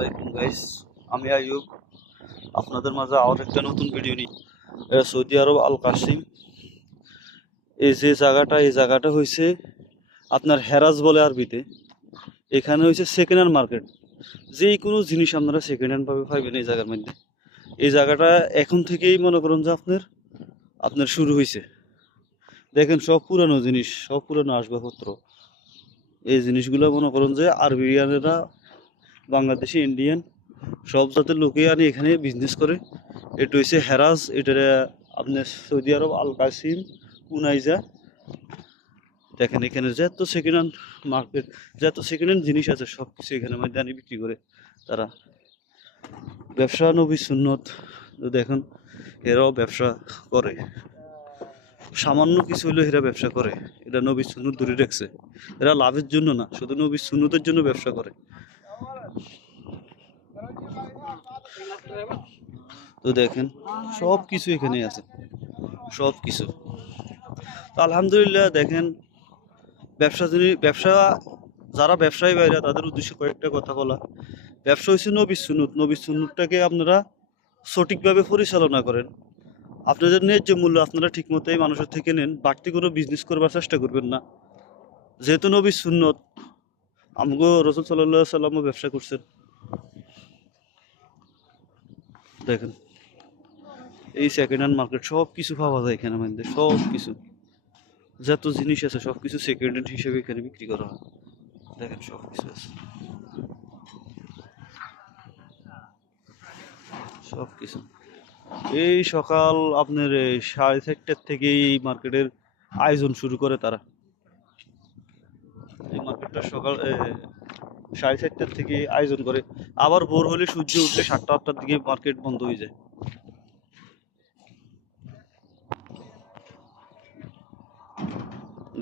আলাইকুম গাইস, আমি আইয়ুব আপনাদের মাঝে আবার একটা নতুন ভিডিও নিই। সৌদি আরব আল কাসিম, এই জায়গাটা হয়েছে আপনার হেরাজ বলে আরবিতে। এখানে হয়েছে সেকেন্ড হ্যান্ড মার্কেট। যে কোনো জিনিস আপনারা সেকেন্ড হ্যান্ড ভাবে পাইবেন এই জায়গার মধ্যে। এই জায়গাটা এখন থেকেই মনে করেন যে আপনার আপনার শুরু হয়েছে। দেখেন সব পুরানো জিনিস, সব পুরানো আসবাবপত্র। এই জিনিসগুলো মনে করেন যে আরবিয়ানেরা, বাংলাদেশি, ইন্ডিয়ান সব জাতের লোকে আনি এখানে বিজনেস করে। এটা হচ্ছে হেরাজ, এটা আপনার সৌদি আরব আল কাসিম উনাইজা। দেখেন এখানে যত সেকেন্ড হ্যান্ড মার্কেট, যত সেকেন্ড হ্যান্ড জিনিস আছে সব কিছু এখানে মধ্যে আনি বিক্রি করে তারা। ব্যবসা নবী সুন্নত, দেখেন এরাও ব্যবসা করে। সামান্য কিছু হলেও এরা ব্যবসা করে। এটা নবী সুন্নত দূরে রাখছে। এরা লাভের জন্য না, শুধু নবী সুন্নতের জন্য ব্যবসা করে। তো দেখেন সব কিছু এখানে আছে, সব কিছু। তো আলহামদুলিল্লাহ দেখেন, ব্যবসা যারা ব্যবসায়ী বাইরে তাদের উদ্দেশ্যে কয়েকটা কথা বলা। ব্যবসা হচ্ছে নবীর সুন্নত। নবীর সুন্নতটাকে আপনারা সঠিকভাবে পরিচালনা করেন। আপনাদের ন্যায্য মূল্য আপনারা ঠিকমতো এই মানুষের থেকে নেন, বাড়তি কোনো বিজনেস করবার চেষ্টা করবেন না। যেহেতু নবীর সুন্নত, আমগো রসুল সাল্লাল্লাহু সাল্লামও ব্যবসা করছেন। দেখেন এই সেকেন্ড হ্যান্ড মার্কেট, সব কিছু পাওয়া যায় এখানে মধ্যে, সব কিছু যত জিনিস আছে সব কিছু সেকেন্ড হ্যান্ড হিসেবে এখানে বিক্রি করা হয়। দেখেন সব কিছু আছে, সব কিছু। এই সকাল আপনার 4:30টার থেকেই এই মার্কেটের আয়োজন শুরু করে তারা। এই মার্কেটটা সকাল 4:30টার থেকে আয়োজন করে। আবার ভোর হলে সূর্য উঠলে 7টা-8টার দিকে মার্কেট বন্ধ হয়ে যায়।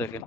দেখেন